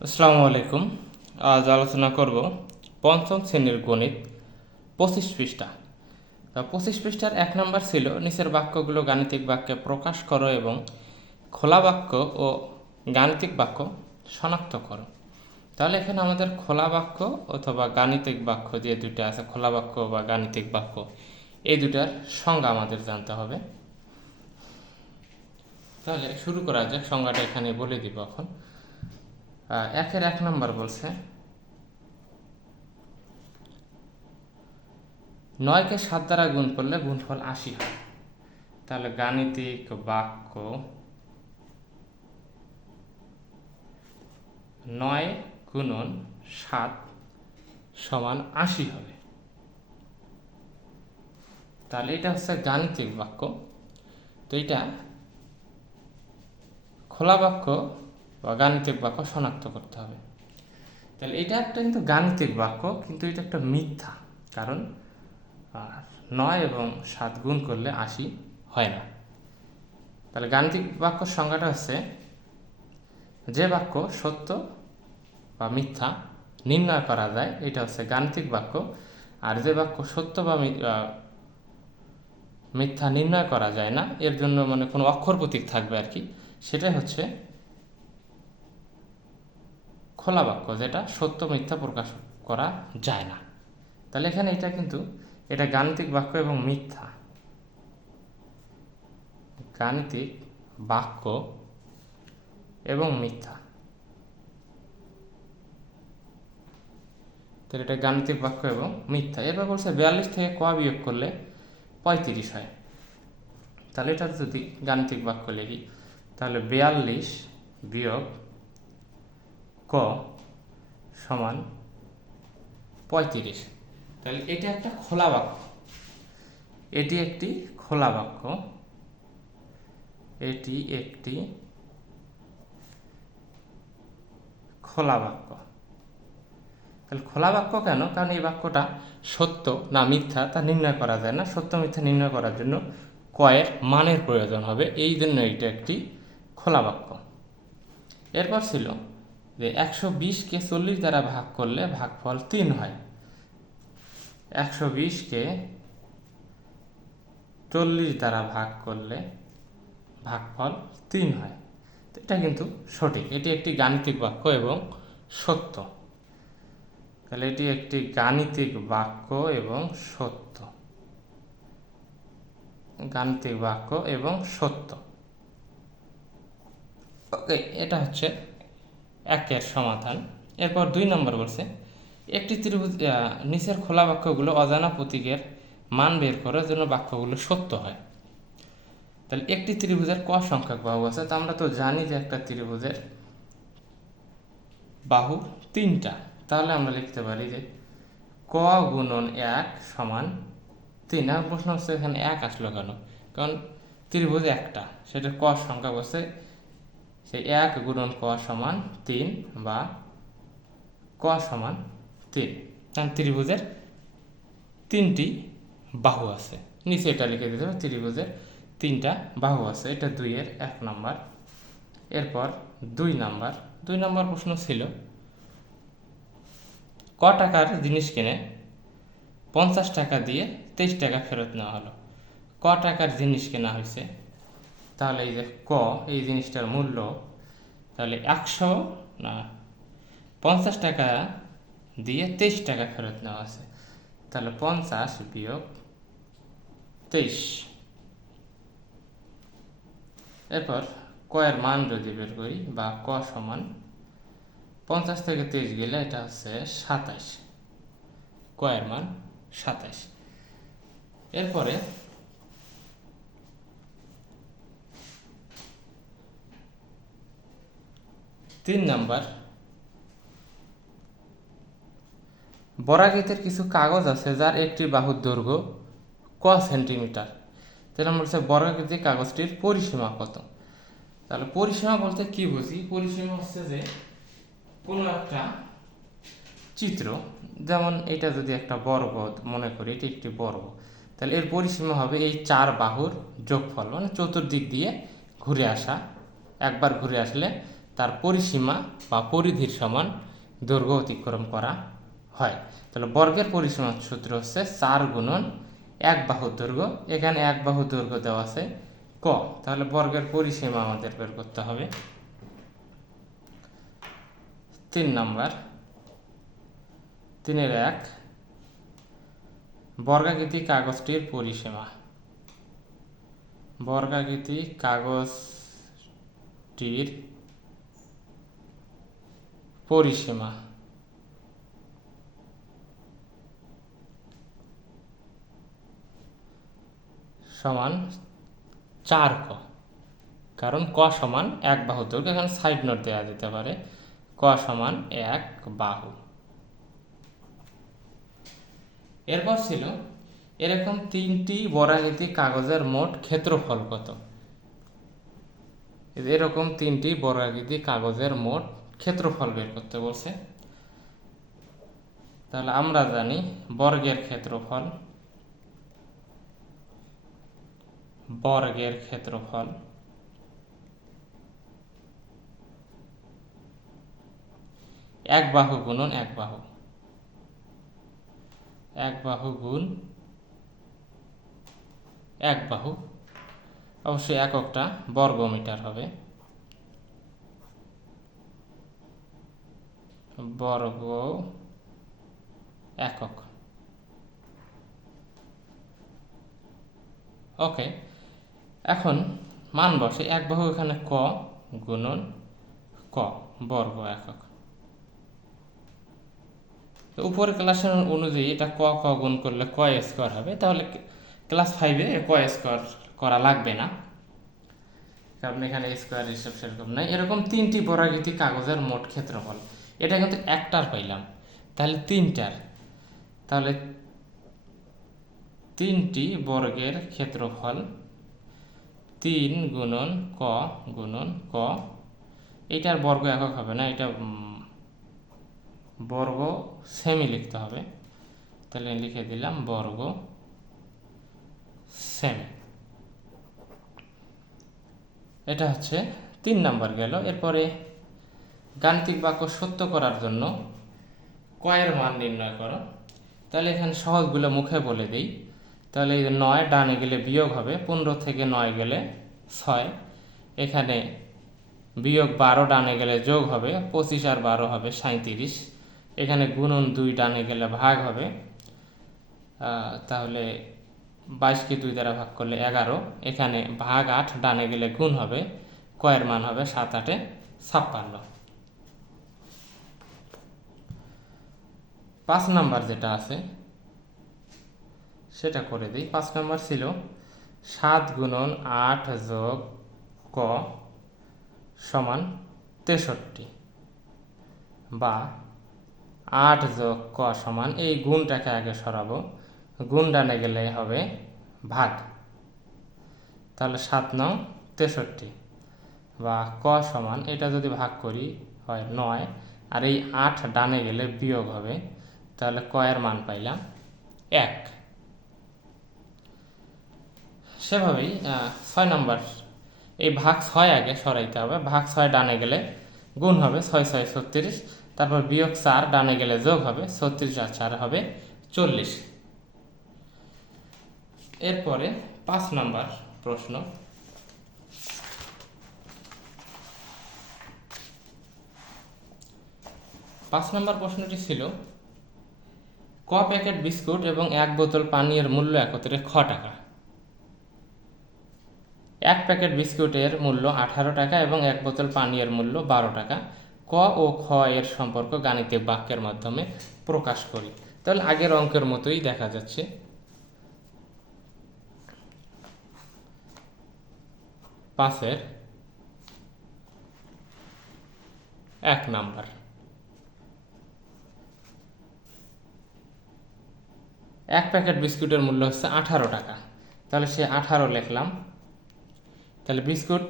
আসসালামু আলাইকুম। আজ আলোচনা করব পঞ্চম শ্রেণীর গণিত 25 পৃষ্ঠা। 25 পৃষ্ঠার 1 নম্বর ছিল নিচের বাক্যগুলো গাণিতিক বাক্যে প্রকাশ করো এবং খোলা বাক্য ও গাণিতিক বাক্য শনাক্ত করো। তাহলে এখানে আমাদের খোলা বাক্য অথবা গাণিতিক বাক্য যে দুটো আছে, খোলা বাক্য বা গাণিতিক বাক্য, এই দুটার সংজ্ঞা আমাদের জানতে হবে। তাহলে শুরু করা যাক। সংজ্ঞাটা এখানে বলে দিব এখন। 1 বলছে 9কে 7 দ্বারা গুণ করলে গুণফল 80 হয়। তাহলে গাণিতিক বাক্য 9 গুণন 7 সমান 80 হবে। তাহলে এটা হচ্ছে গাণিতিক বাক্য। তো এটা খোলা বাক্য বা গাণিতিক বাক্য শনাক্ত করতে হবে। তাহলে এটা একটা কিন্তু গাণিতিক বাক্য, কিন্তু এটা একটা মিথ্যা, কারণ 9 এবং 7 গুণ করলে 80 হয় না। তাহলে গাণিতিক বাক্যর সংজ্ঞাটা হচ্ছে যে বাক্য সত্য বা মিথ্যা নির্ণয় করা যায়, এটা হচ্ছে গাণিতিক বাক্য। আর যে বাক্য সত্য বা মিথ্যা নির্ণয় করা যায় না, এর জন্য মানে কোনো অক্ষর প্রতীক থাকবে আর কি, সেটাই হচ্ছে খোলা বাক্য, যেটা সত্য মিথ্যা প্রকাশ করা যায় না। তাহলে এখানে এটা কিন্তু এটা গাণিতিক বাক্য এবং মিথ্যা, গাণিতিক বাক্য এবং মিথ্যা। তাহলে এটা গাণিতিক বাক্য এবং মিথ্যা। এরপর বলছে 42 থেকে ক বিয়োগ করলে 35 হয়। তাহলে এটা যদি গাণিতিক বাক্য লিখি, তাহলে 42 বিয়োগ ক সমান 35। তাহলে এটা একটা খোলা বাক্য, এটি একটি খোলা বাক্য, এটি একটি খোলা বাক্য। তাহলে খোলা বাক্য কেন? কারণ এই বাক্যটা সত্য না মিথ্যা তা নির্ণয় করা যায় না। সত্য মিথ্যা নির্ণয় করার জন্য কয়ের মানের প্রয়োজন হবে, এই জন্য এটা একটি খোলা বাক্য। এরপর ছিল যে 120কে 40 দ্বারা ভাগ করলে ভাগফল 3 হয়। 120কে 40 দ্বারা ভাগ করলে ভাগফল 3 হয়। তো এটা কিন্তু সঠিক, এটি একটি গাণিতিক বাক্য এবং সত্য। তাহলে এটি একটি গাণিতিক বাক্য এবং সত্য, গাণিতিক বাক্য এবং সত্য। ওকে, এটা হচ্ছে 1-এর সমাধান। এরপর 2 নম্বর বলছে একটি ত্রিভুজ নিচের খোলা বাক্যগুলো অজানা প্রতীকের মান বের করার জন্য বাক্যগুলো সত্য হয়। তাহলে একটি ত্রিভুজের ক সংখ্যক বাহু আছে। তো আমরা তো জানি যে একটা ত্রিভুজের বাহু 3টা। তাহলে আমরা লিখতে পারি যে ক গুণন 1 সমান 3। আর প্রশ্ন হচ্ছে এখানে 1 আসলো কেন? কারণ ত্রিভুজ একটা, সেটার ক সংখ্যা বলছে সেই 1 গুণন ক সমান 3 বা ক সমান 3। কারণ ত্রিভুজের 3টি বাহু আছে। নিচে এটা লিখে দিতে হবে ত্রিভুজের 3টা বাহু আছে। এটা 2-এর 1 নম্বর। এরপর 2 নম্বর প্রশ্ন ছিল ক টাকার জিনিস কিনে 50 টাকা দিয়ে 23 টাকা ফেরত নেওয়া হলো। ক টাকার জিনিস কেনা হয়েছে, তাহলে এই যে ক এই জিনিসটার মূল্য, তাহলে 50 টাকা দিয়ে 23 টাকা ফেরত নেওয়া আছে। তাহলে 50 বিয়োগ 23। এরপর ক এর মান যদি বের করি, বা ক সমান 50 থেকে 23 গেলে এটা হচ্ছে 27, ক এর মান 27। এরপরে 3 নম্বর, বর্গাকৃতির কিছু কাগজ আছে যার একটি বাহুর দৈর্ঘ্য ক সেন্টিমিটার। তাহলে আমরা বলছে বর্গাকৃতির কাগজটির পরিসীমা কত। তাহলে পরিসীমা বলতে কি বুঝি? পরিসীমা হচ্ছে যে কোনো একটা চিত্র, যেমন এটা যদি একটা বর্গ মনে করি, এটি একটি বর্গ, তাহলে এর পরিসীমা হবে এই 4 বাহুর যোগফল, মানে চতুর্দিক দিয়ে ঘুরে আসা। একবার ঘুরে আসলে তার পরিসীমা বা পরিধির সমান দৈর্ঘ্য অতিক্রম করা হয়। তাহলে বর্গের পরিসীমার সূত্র হচ্ছে 4 গুণন এক বাহুর দৈর্ঘ্য। এখানে এক বাহুর দৈর্ঘ্য দেওয়া আছে ক, তাহলে বর্গের পরিসীমা আমাদের বের করতে হবে। 3 নাম্বার 3-1 বর্গাকৃতি কাগজটির পরিসীমা। বর্গাকৃতি কাগজটির পরিসীমা সমান 4 ক, কারণ ক সমান এক বাহু দৈর্ঘ্য, এখানে সাইড নোট দেওয়া যেতে পারে। ক সমান এক বাহু। এরপর ছিল এরকম 3টি বর্গাকৃতি কাগজের মোট ক্ষেত্রফল কত। এরকম 3টি বর্গাকৃতি কাগজের মোট ক্ষেত্রফল বের করতে বলছে। তাহলে আমরা জানি বর্গের ক্ষেত্রফল, বর্গের ক্ষেত্রফল এক বাহু গুণন এক বাহু, এক বাহু গুণ এক বাহু। অবশ্যই এককটা বর্গমিটার হবে, বর্গ একক। ওকে, এখন মান বসে এক বাহু, এখানে ক গুণন ক বর্গ একক। উপরের ক্লাসের অনুযায়ী এটা ক ক গুণ করলে ক স্কোয়ার হবে, তাহলে ক্লাস 5-এ ক স্কোয়ার করা লাগবে না, কারণ এখানে স্কোয়ার হিসাব সেরকম নাই। এরকম 3টি বর্গাকৃতি কাগজের মোট ক্ষেত্রফল, এটা কিন্তু একটার পাইলাম, তাহলে 3টার, তাহলে 3টি বর্গের ক্ষেত্রফল 3 গুণন ক গুণন ক। এটার বর্গ একক হবে না, এটা বর্গ সেমি লিখতে হবে, তাহলে লিখে দিলাম বর্গ সেমি। এটা হচ্ছে 3 নাম্বার গেল। এরপরে গাণিতিক বাক্য সত্য করার জন্য কয়ের মান নির্ণয় করো। তাহলে এখানে সহজগুলো মুখে বলে দিই। তাহলে এই 9 ডানে গেলে বিয়োগ হবে, 15 থেকে 9 গেলে 6। এখানে বিয়োগ 12 ডানে গেলে যোগ হবে, 25 আর 12 হবে 37। এখানে গুণন 2 ডানে গেলে ভাগ হবে, তাহলে 22কে 2 দ্বারা ভাগ করলে 11। এখানে ভাগ 8 ডানে গেলে গুণ হবে, কয়ের মান হবে 7 8 56। 5 নাম্বার যেটা আছে সেটা করে দিই। 5 নাম্বার ছিল 7 গুণন 8 যোগ ক সমান 63, বা 8 যোগ ক সমান, এই গুণটাকে আগে সরাবো, গুণ ডানে গেলে হবে ভাগ, তাহলে 7 9 63, বা ক সমান, এটা যদি ভাগ করি হয় 9, আর এই 8 ডানে গেলে বিয়োগ হবে, তাহলে ক এর মান পাইলাম 1। সেভাবেই 6 নাম্বার, এই ভাগ 6 আগে সরাইতে হবে, ভাগ 6 ডানে গেলে গুণ হবে 6 6 36, তারপর বিয়োগ 4 ডানে গেলে যোগ হবে, 36 আর 4 হবে 40। এরপরে 5 নাম্বার প্রশ্ন, 5 নাম্বার প্রশ্নটি ছিল ক প্যাকেট বিস্কুট এবং 1 বোতল পানীয়ের মূল্য একত্রে খ টাকা। 1 প্যাকেট বিস্কুটের মূল্য 18 টাকা এবং 1 বোতল পানীয়ের মূল্য 12 টাকা। ক ও খ এর সম্পর্ক গাণিতিক বাক্যের মাধ্যমে প্রকাশ করি। তাহলে আগের অঙ্কের মতোই দেখা যাচ্ছে। 5-এর 1 নাম্বার, 1 প্যাকেট বিস্কুটের মূল্য হচ্ছে 18 টাকা, তাহলে সে 18 লিখলাম। তাহলে বিস্কুট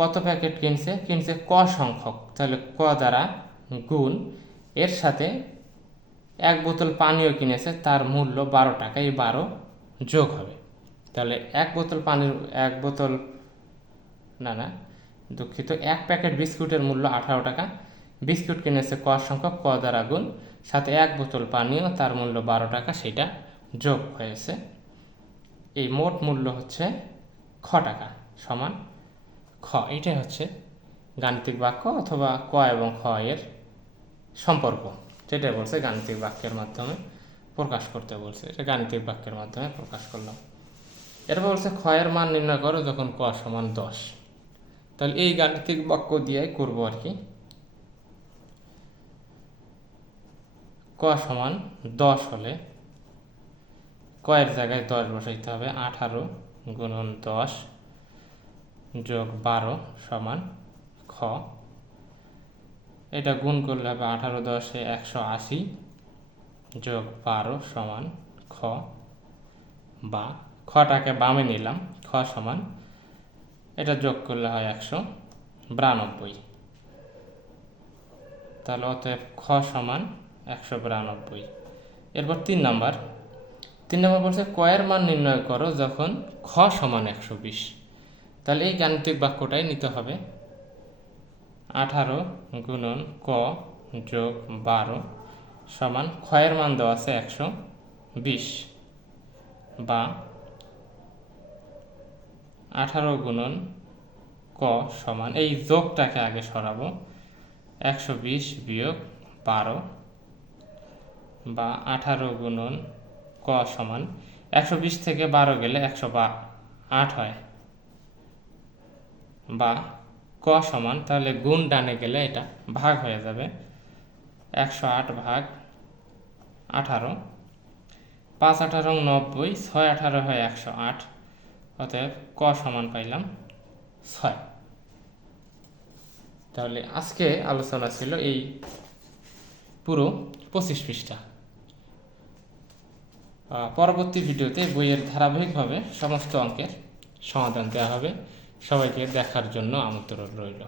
কত প্যাকেট কিনছে, কিনছে ক সংখ্যক, তাহলে ক দ্বারা গুণ, এর সাথে 1 বোতল পানীয় কিনেছে, তার মূল্য 12 টাকা, এই 12 যোগ হবে। তাহলে 1 বোতল পানির 1 বোতল দুঃখিত, 1 প্যাকেট বিস্কুটের মূল্য 18 টাকা। বিস্কুট কিনেছে ক সংখ্যক, ক দ্বারা গুণ, সাথে 1 বোতল পানীয়, তার মূল্য 12 টাকা, সেটা যোগ হয়েছে। এই মোট মূল্য হচ্ছে খ টাকা সমান খ। এটাই হচ্ছে গাণিতিক বাক্য অথবা ক এবং খ এর সম্পর্ক, যেটা বলছে গাণিতিক বাক্যের মাধ্যমে প্রকাশ করতে বলছে। এটা গাণিতিক বাক্যের মাধ্যমে প্রকাশ করলাম। এরপর বলছে খ এর মান নির্ণয় করো যখন ক সমান 10। তাহলে এই গাণিতিক বাক্য দিয়েই করবো আর কি। ক সমান 10 হলে ক এর জায়গায় 10 বসাইতে হবে। 18 গুণন 10 যোগ 12 সমান খ। এটা গুণ করলে হবে 18 10 180 যোগ 12 সমান খ, বা খটাকে বামে নিলাম, খ সমান এটা যোগ করলে হয় 192। তাহলে অতএব খ সমান 192। এরপর 3 নম্বর বলছে ক এর মান নির্ণয় করো যখন খ সমান 120। তাহলে এই গাণিতিক বাক্যটাই নিতে হবে। 18 গুণন ক যোগ 12 সমান খ এর মান দেওয়া আছে 120, বা 18 গুণন ক সমান, এই যোগটাকে আগে সরাবো, 120 বিয়োগ 12, বা 18 গুণন ক সমান 120 থেকে 12 গেলে 108 হয়, বা ক সমান, তাহলে গুণ ডানে গেলে এটা ভাগ হয়ে যাবে, 108 ভাগ 18, 5 18 90, 6 18 হয় 108। অতএব ক সমান পাইলাম 6। তাহলে আজকে আলোচনা ছিল এই পুরো 25 পৃষ্ঠা। পরবর্তী ভিডিওতে বইয়ের ধারাবাহিকভাবে সমস্ত অঙ্কের সমাধান দেওয়া হবে। সবাইকে দেখার জন্য আমন্ত্রণ রইল।